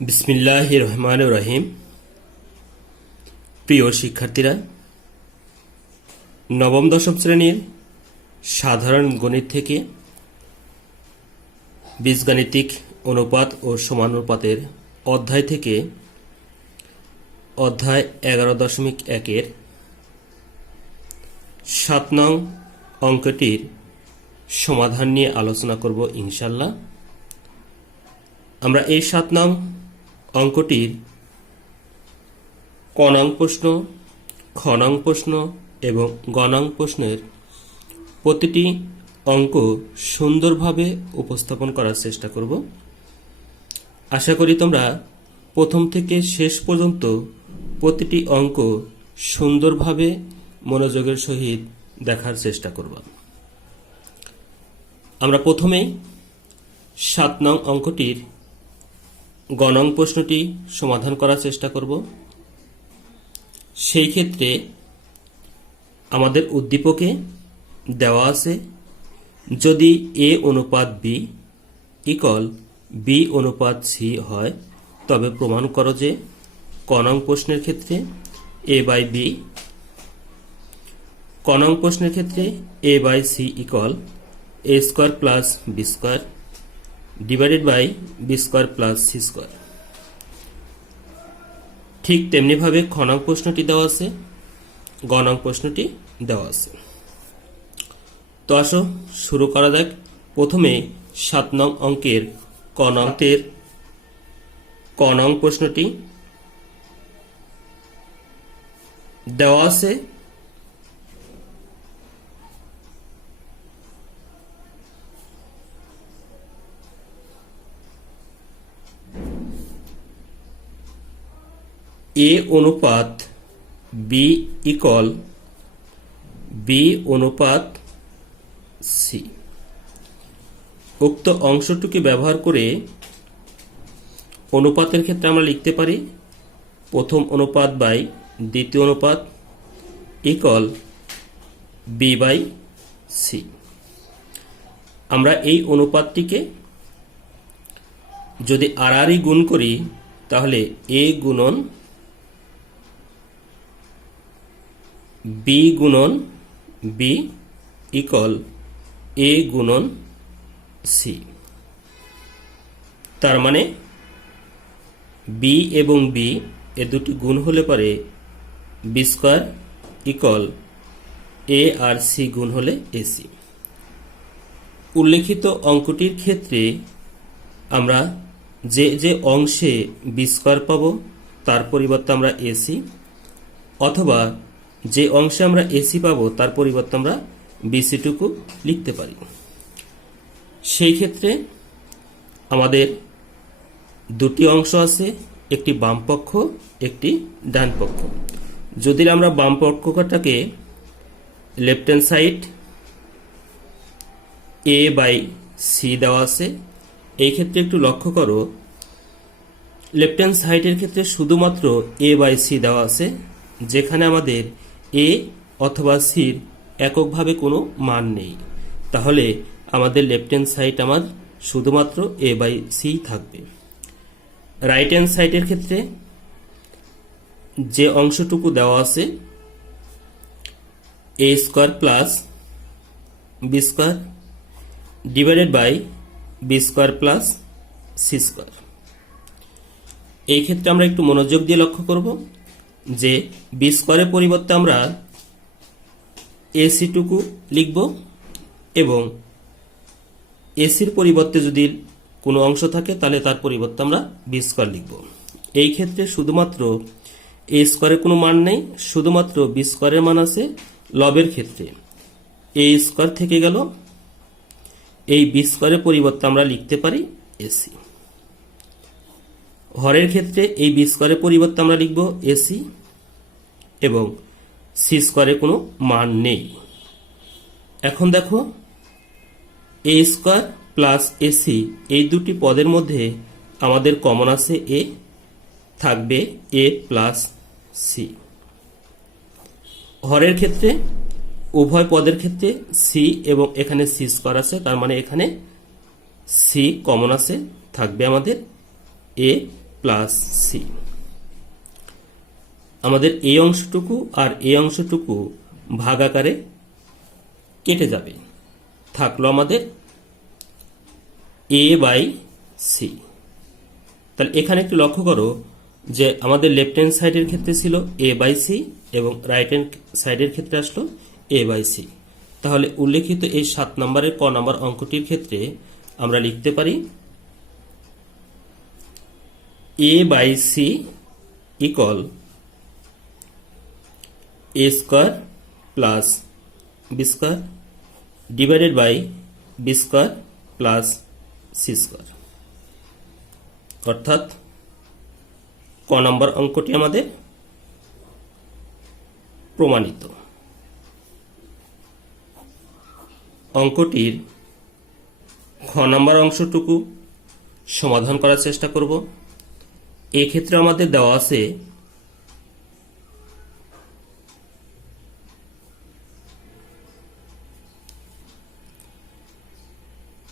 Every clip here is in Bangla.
বিসমিল্লাহির রহমানির রহিম। প্রিয় শিক্ষার্থীরা, নবম দশম শ্রেণীর সাধারণ গণিত থেকে বীজগাণিতিক অনুপাত ও সমানুপাতের অধ্যায় থেকে অধ্যায় 11.1-এর 7 নং অঙ্কটির সমাধান নিয়ে আলোচনা করব ইনশাআল্লাহ। আমরা এই 7 নং অঙ্কটির ক নং প্রশ্ন, খ নং প্রশ্ন এবং গ নং প্রশ্নের প্রতিটি অঙ্ক সুন্দরভাবে উপস্থাপন করার চেষ্টা করব। আশা করি তোমরা প্রথম থেকে শেষ পর্যন্ত প্রতিটি অঙ্ক সুন্দরভাবে মনোযোগের সহিত দেখার চেষ্টা করব। আমরা প্রথমেই 7 নং অঙ্কটির গ নং প্রশ্নটি সমাধান করার চেষ্টা করব। সেই ক্ষেত্রে আমাদের উদ্দীপকে দেওয়া আছে, যদি এ অনুপাত বি ইকুয়াল বি অনুপাত সি হয় তবে প্রমাণ করো যে ক নং প্রশ্নের ক্ষেত্রে এ বাই বি, ক নং প্রশ্নের ক্ষেত্রে A by C equal A square plus B square divided by B square plus C square. ঠিক তেমনিভাবে খ নং প্রশ্নটি দেওয়া আছে, গ নং প্রশ্নটি দেওয়া আছে। তো আসো শুরু করা যাক। প্রথমে 7 নং অঙ্কের ক নং প্রশ্নটি দেওয়া আছে এ অনুপাত বি ইকুয়াল বি অনুপাত সি। উক্ত অংশটুকে ব্যবহার করে অনুপাতের ক্ষেত্রে আমরা লিখতে পারি প্রথম অনুপাত বাই দ্বিতীয় অনুপাত ইকুয়াল বি বাই সি। আমরা এই অনুপাতটিকে যদি আড়াআড়ি গুণ করি তাহলে এ গুণন বি গুণন বি ইকুয়াল এ গুণন সি। তার মানে বি এবং বি এ দুটি গুণ হলে পরে বি স্কোয়ার ইকুয়াল এ আর সি গুণ হলে এসি। উল্লেখিত অঙ্কটির ক্ষেত্রে আমরা যে যে অংশে বি স্কোয়ার পাবো তার পরিবর্তে আমরা এসি, অথবা যে অংশে আমরা এসি পাবো তার পরিবর্তে আমরা বিসিটুকু লিখতে পারি। সেই ক্ষেত্রে আমাদের দুটি অংশ আছে, একটি বাম পক্ষ একটি ডান পক্ষ। যদি আমরা বাম পক্ষটাকে left hand side A by C দেওয়া আছে, এই ক্ষেত্রে একটু লক্ষ্য করো লেফট হ্যান্ড সাইডের ক্ষেত্রে শুধুমাত্র এ বাই সি দেওয়া আছে, যেখানে আমাদের এ অথবা সির এককভাবে কোনো মান নেই। তাহলে আমাদের লেফট হ্যান্ড সাইড আমার শুধুমাত্র এ বাই সি থাকবে। রাইট হ্যান্ড সাইডের ক্ষেত্রে যে অংশটুকু দেওয়া আছে A square plus B square divided by B square plus C square. এই ক্ষেত্রে আমরা একটু মনোযোগ দিয়ে লক্ষ্য করব যে বি স্কোয়ারের পরিবর্তে আমরা এসিটুকু লিখব এবং এসির পরিবর্তে যদি কোনো অংশ থাকে তাহলে তার পরিবর্তে আমরা বি স্কোয়ার লিখব। এই ক্ষেত্রে শুধুমাত্র এ স্কোয়ারের কোনো মান নেই, শুধুমাত্র বি স্কোয়ারের মান আছে। লবের ক্ষেত্রে এ স্কোয়ার থেকে গেল, এই বি স্কোয়ারের পরিবর্তে আমরা লিখতে পারি এসি। হরের ক্ষেত্রে এই বি স্কোয়ারের পরিবর্তে আমরা লিখব এসি এবং সি স্কোয়ারের কোনো মান নেই। এখন দেখো এ স্কোয়ার প্লাস এসি এই দুটি পদের মধ্যে আমাদের কমন আছে এ, থাকবে এ প্লাস সি। হরের ক্ষেত্রে উভয় পদের ক্ষেত্রে সি এবং এখানে সি স্কোয়ার আছে, তার মানে এখানে সি কমন আছে, থাকবে আমাদের এ প্লাস সি। আমাদের এই অংশটুকু আর এই অংশটুকু ভাগাকারে কেটে যাবে, থাকলো আমাদের এ বাই সি। তাহলে এখানে একটু লক্ষ্য করো যে আমাদের লেফট হ্যান্ড সাইডের ক্ষেত্রে ছিল এ বাই সি এবং রাইট হ্যান্ড সাইডের ক্ষেত্রে আসলো এ বাই সি। তাহলে উল্লেখিত এই 7 নম্বরের ক নম্বর অঙ্কটির ক্ষেত্রে আমরা লিখতে পারি A by C equal A square plus B square divided by B square plus C square. অর্থাৎ ক নম্বর অঙ্কটি আমাদের প্রমাণিত। অঙ্কটির খ নম্বর অংশটুকু সমাধান করার চেষ্টা করব। এক্ষেত্রে আমাদের দেওয়া আছে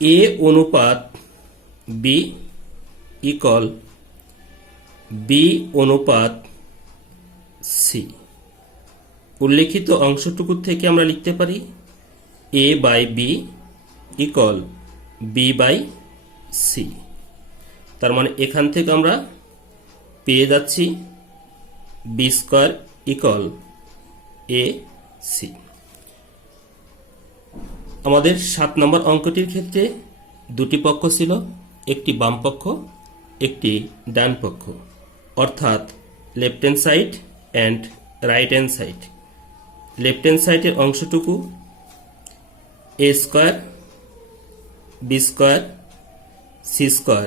এ অনুপাত বি ইকুয়াল বি অনুপাত সি। উল্লেখিত অংশটুকু থেকে আমরা লিখতে পারি A by B equal B by C. তার মানে এখান থেকে আমরা পেয়ে যাচ্ছি B square equal A C. আমাদের 7 নম্বর অঙ্কটির ক্ষেত্রে দুটি পক্ষ ছিল, একটি বাম পক্ষ একটি ডান পক্ষ, অর্থাৎ left hand side and right hand side. Left hand সাইডের অংশটুকু A square B square C square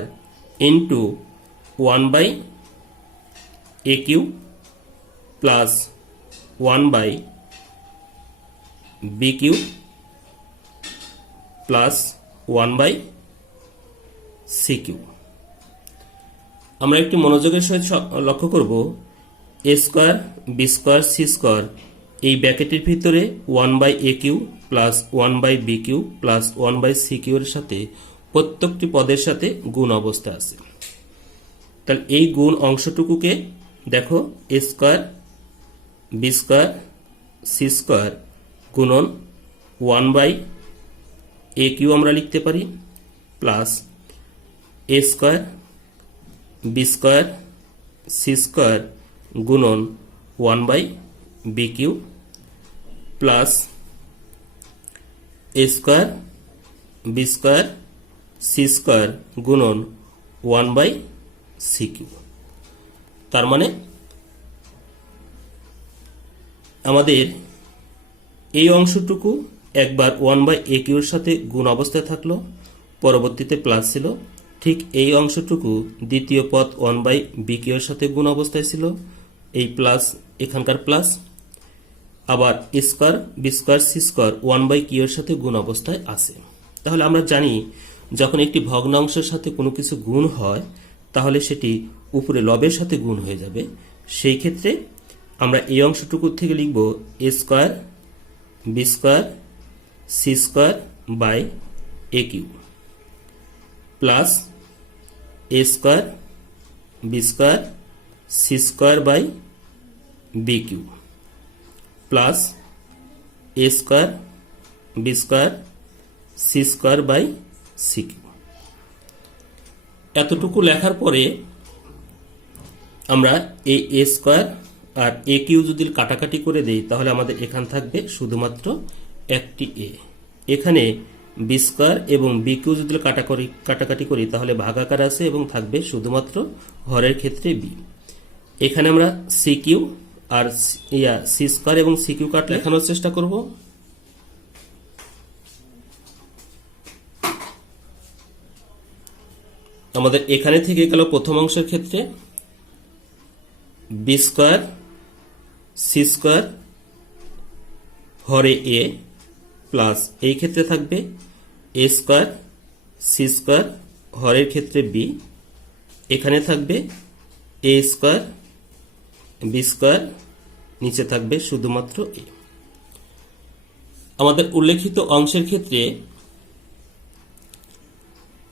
into 1 by A cube plus 1 by B cube plus 1 by C cube. আমরা একটি মনোযোগের সহিত লক্ষ্য করব A square B square C square এই ব্র্যাকেটের ভিতরে 1 by A cube plus 1 by B cube plus 1 by C cube এর সাথে প্রত্যেকটি পদের সাথে গুণ অবস্থা আছে। তাহলে এই গুণ অংশটুকুকে দেখো A square B square C square গুণন 1 বাই এ কিউ আমরা লিখতে পারি plus A square B square C square গুণন 1 by B cube plus A square B square C square গুণন 1 বাই সি কিউ। তার মানে আমাদের এই অংশটুকু একবার 1 বাই এ কিউর সাথে গুণ অবস্থায় থাকলো, পরবর্তীতে প্লাস ছিল। ঠিক এই অংশটুকু দ্বিতীয় পদ 1 বাই বি কিউর সাথে গুণ অবস্থায় ছিল, এই প্লাস এখানকার প্লাস, আবার square B square C square 1 by কিউর সাথে গুণ অবস্থায় আছে। তাহলে আমরা জানি যখন একটি ভগ্নাংশের সাথে কোনো কিছু গুণ হয় তাহলে সেটি উপরে লবের সাথে গুণ হয়ে যাবে। সেই ক্ষেত্রে আমরা এই অংশটুকু থেকে লিখব A square B square C square by A cube plus A square B square C square by B cube plus A square B square C square by C cube. এতটুকু লেখার পরে আমরা এই এ স্কোয়ার আর এ কিউ যদি কাটাকাটি করে দেই তাহলে আমাদের এখান থাকবে শুধুমাত্র একটি এ। এখানে বি স্কোয়ার এবং বি কিউ যদি কাটাকাটি করি তাহলে ভাগাকার আছে এবং থাকবে শুধুমাত্র হরের ক্ষেত্রে বি। এখানে আমরা C Q R C square এবং সি কিউ কাটলে লেখানোর চেষ্টা করব। আমাদের এখানে থেকে গেল প্রথম অংশের ক্ষেত্রে বি স্কোয়ার সি স্কোয়ার হরে এ প্লাস এই ক্ষেত্রে থাকবে এ স্কোয়ার সি স্কোয়ার হরের ক্ষেত্রে বি, এখানে থাকবে এ স্কোয়ার বি স্কোয়ার, নিচে থাকবে শুধুমাত্র এ। আমাদের উল্লেখিত অংশের ক্ষেত্রে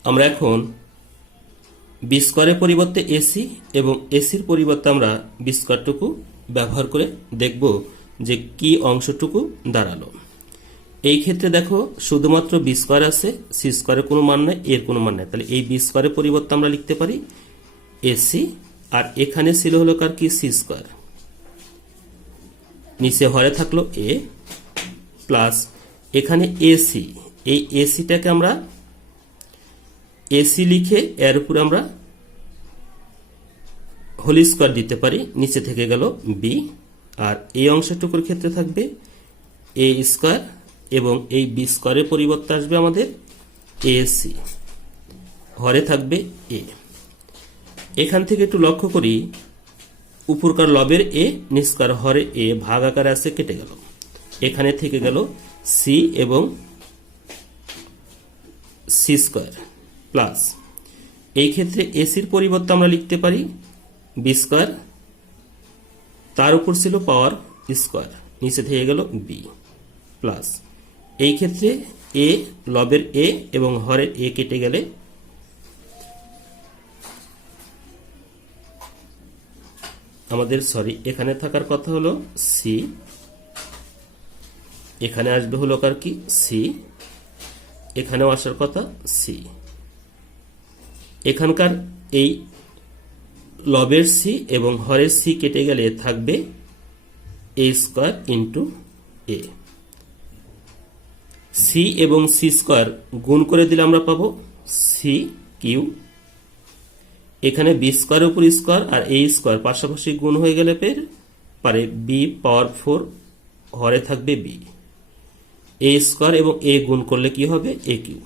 আমরা এখন বি স্কোয়ারের পরিবর্তে এসি এবং এসির পরিবর্তে আমরা বি স্কোয়ারটুকু ব্যবহার করে দেখব যে কি অংশটুকু দাঁড়ালো। এই ক্ষেত্রে দেখো শুধুমাত্র বি স্কোয়ার আছে, সি স্কোয়ারের কোনো মান নেই, এর কোনো মান নেই, তাহলে এই বি স্কোয়ারের পরিবর্তে আমরা লিখতে পারি এসি, আর এখানে ছিল হলো কার কি সি স্কোয়ার, নিচে হরে থাকলো এ প্লাস এখানে এসি, এই এসিটাকে আমরা এসি লিখে এর উপরে আমরা হোল স্কোয়ার দিতে পারি, নিচে থেকে গেল বি, আর এই অংশটুকুর ক্ষেত্রে থাকবে এ স্কোয়ার এবং এই বি স্কোয়ারের পরিবর্তে আসবে আমাদের এসি, হরে থাকবে এ। এখান থেকে একটু লক্ষ্য করি উপরকার লবের এ, নিচকার হরে এ ভাগ আকারে আছে, কেটে গেল, এখানে থেকে গেল সি এবং সি স্কোয়ার প্লাস এই ক্ষেত্রে এসির পরিবর্তে আমরা লিখতে পারি বি স্কোয়ার, তার উপর ছিল পাওয়ার স্কোয়ার, নিচে থেকে গেল বি প্লাস এই ক্ষেত্রে এ, লবের এ এবং হরের এ কেটে গেলে আমাদের এখানে থাকার কথা হলো সি, এখানে আসবে হলো কার কি সি, এখানেও আসার কথা সি, এখানকার এই লবের সি এবং হরের সি কেটে গেলে থাকবে এ স্কোয়ার ইন্টু এ। সি এবং সি স্কোয়ার গুণ করে দিলে আমরা পাবো সি কিউ, এখানে বি স্কোয়ারের উপর স্কোয়ার আর এ স্কোয়ার পাশাপাশি গুণ হয়ে গেলে পারে বি পাওয়ার 4, হরে থাকবে বি, এ স্কোয়ার এবং এ গুণ করলে কি হবে এ কিউ।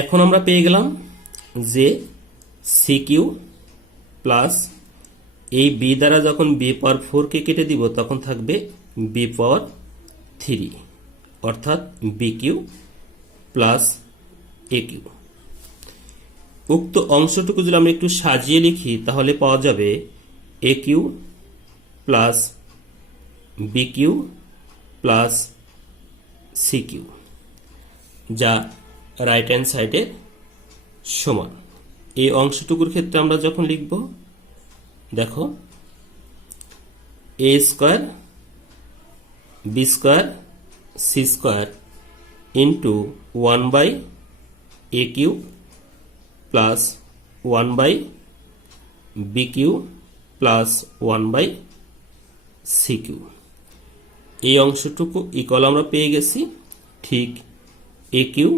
এখন আমরা পেয়ে গেলাম যে সি কিউ প্লাস এই বি দ্বারা যখন বি পাওয়ার 4 কেটে দিব তখন থাকবে বি পাওয়ার 3, অর্থাৎ বি কিউ প্লাস এ কিউ। উক্ত অংশটুকু যদি আমরা একটু সাজিয়ে লিখি তাহলে পাওয়া যাবে A cube plus B cube plus C cube, যা রাইট হ্যান্ড সাইডে সমান। এই অংশটুকুর ক্ষেত্রে আমরা যখন লিখব দেখো A square B square C square into 1 by A cube plus 1 by B cube plus 1 by C cube, এই অংশটুকু ইকুয়াল আমরা পেয়ে গেছি ঠিক A cube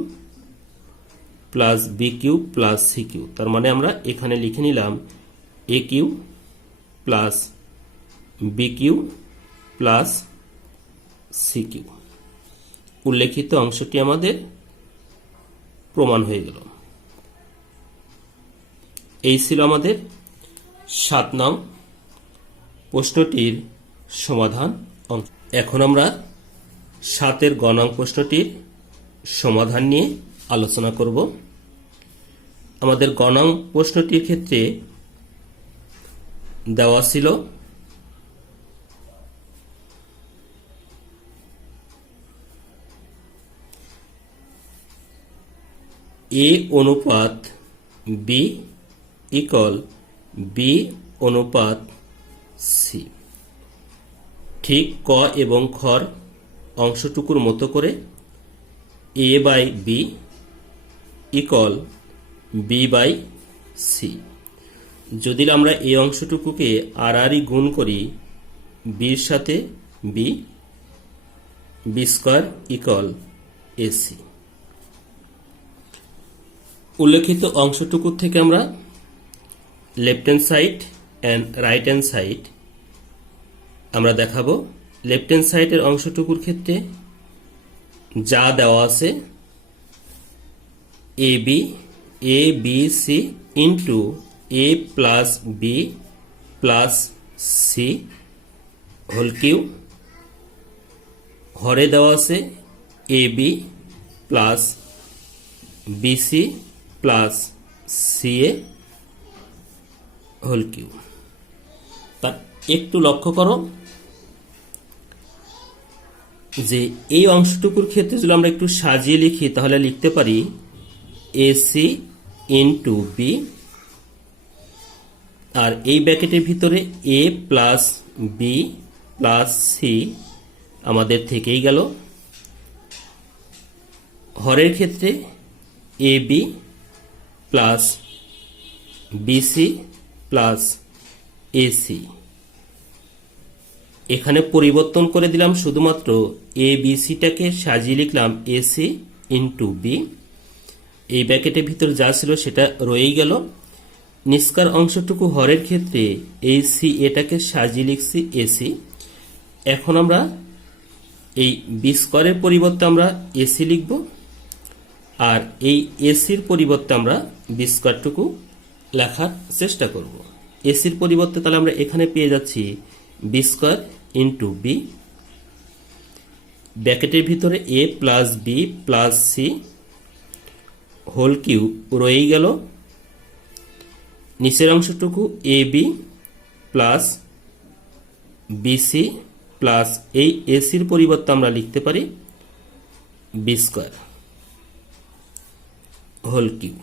plus B cube plus C cube, তার মানে আমরা এখানে লিখে নিলাম A cube plus B cube plus C q. উল্লেখিত অংশটি আমাদের প্রমাণ হয়ে গেল। এই ছিল আমাদের 7 নং প্রশ্নটির সমাধান। এখন আমরা 7-এর গ নং প্রশ্নটির সমাধান নিয়ে আলোচনা করব। আমাদের গ নং প্রশ্নটির ক্ষেত্রে দেওয়া ছিল এ অনুপাত বি ইকুয়াল বি অনুপাত সি। ঠিক ক এবং খর অংশটুকুর মতো করে A by B equal B by C. যদি আমরা এই অংশটুকুকে আর গুণ করি বির সাথে B, B square equal AC. উল্লেখিত অংশটুকু থেকে আমরা left hand side and right hand side আমরা দেখাবো। লেফট হ্যান্ড সাইডের অংশটুকুর ক্ষেত্রে যা দেওয়া আছে A B C into A plus B plus C whole cube, হরে দেওয়া আছে A B plus BC plus C A whole cube. তার একটু লক্ষ্য করো যে এই অংশটুকুর ক্ষেত্রে যদি আমরা একটু সাজিয়ে লিখি তাহলে লিখতে পারি এসি ইন্টু বি, আর এই ব্র্যাকেটের ভিতরে A plus B plus C আমাদের থেকেই গেল। হরের ক্ষেত্রে A B plus BC plus AC, এখানে পরিবর্তন করে দিলাম শুধুমাত্র এ বিসিটাকে সাজিয়ে লিখলাম এসি ইন্টু বি। এই ব্র্যাকেটের ভিতর যা ছিল সেটা রয়েই গেল। নিষ্কার অংশটুকু হরের ক্ষেত্রে এই সি এটাকে সাজিয়ে লিখছি এসি। এখন আমরা এই বি স্কোয়ারের পরিবর্তে আমরা এসি লিখব, আর এই এসির পরিবর্তে আমরা বি স্কোয়ারটুকু লেখার চেষ্টা করব। এসির পরিবর্তে তাহলে আমরা এখানে পেয়ে যাচ্ছি বি স্কোয়ার ইন্টু বি, ব্র্যাকেটের ভিতরে A plus B plus C whole cube রয়েই গেল। নিচের অংশটুকু A B plus BC plus এই এসির পরিবর্তে আমরা লিখতে পারি বি স্কোয়ার হোল কিউ।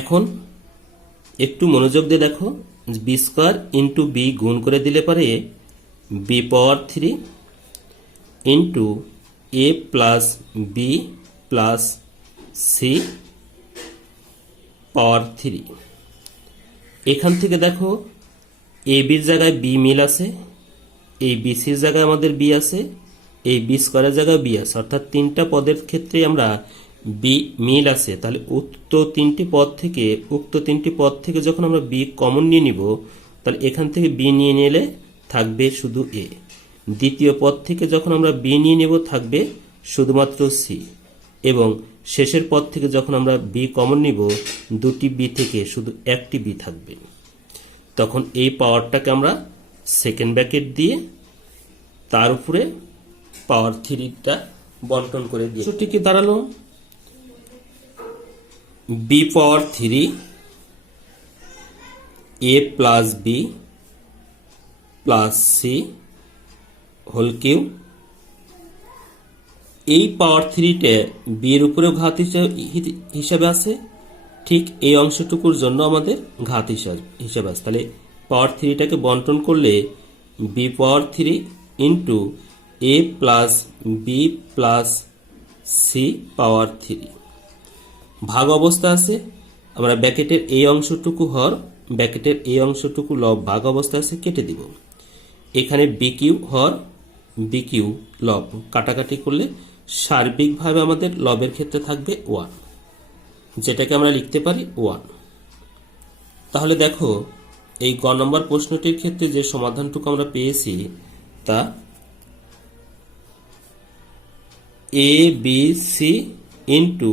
এখন একটু মনোযোগ দিয়ে দেখো, বি স্কোয়ার ইন্টু বি গুণ করে দিলে পারে B power 3 into A plus B plus C power 3। এখান থেকে দেখো এ বির জায়গায় বি মিল আছে, এই বিসির জায়গায় আমাদের বি আছে, এই বি স্কোয়ারের জায়গায় বি আছে, অর্থাৎ তিনটা পদের ক্ষেত্রে আমরা বি মিল আছে। তাহলে উক্ত তিনটি পদ থেকে যখন আমরা বি কমন নিয়ে নিব, তাহলে এখান থেকে বি নিয়ে নিলে থাকবে শুধু এ। দ্বিতীয় পদ থেকে যখন আমরা বি নিয়ে নেব থাকবে শুধুমাত্র সি, এবং শেষের পদ থেকে যখন আমরা বি কমন নিব দুটি বি থেকে শুধু একটি বি থাকবে। তখন এই পাওয়ারটাকে আমরা সেকেন্ড ব্র্যাকেট দিয়ে তার উপরে পাওয়ার 3টা বন্টন করে দিয়ে কি দাঁড়ালো B power 3 A plus B plus C whole cube. এই পাওয়ার 3টা বি এর উপরেও ঘাত হিসাবে আছে, ঠিক এই অংশটুকুর জন্য আমাদের ঘাত হিসাবে আছে। তাহলে পাওয়ার 3টাকে বন্টন করলে B power 3 into A plus B plus C power 3 ভাগ অবস্থা আছে। আমরা ব্র্যাকেটের এই অংশটুকু হর, ব্র্যাকেটের এই অংশটুকু লব ভাগ অবস্থা আছে, কেটে দিব। এখানে বি কিউ হর, বি কিউ লব কাটাকাটি করলে সার্বিকভাবে আমাদের লবের ক্ষেত্রে থাকবে 1, যেটাকে আমরা লিখতে পারি 1। তাহলে দেখো এই গ নম্বর প্রশ্নটির ক্ষেত্রে যে সমাধানটুকু আমরা পেয়েছি তা A B C into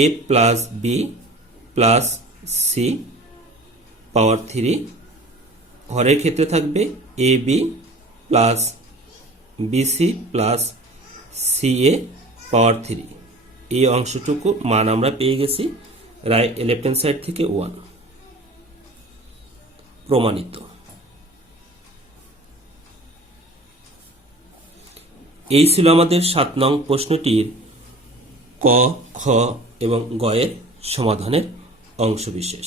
A plus B plus C power 3 হরের ক্ষেত্রে থাকবে A B plus BC plus C A power 3। এই অংশটুকু মান আমরা পেয়ে গেছি লেফট হ্যান্ড সাইড থেকে 1। প্রমাণিত। এই ছিল আমাদের 7 নং প্রশ্নটির ক, খ এবং গ এর সমাধানের অংশবিশেষ।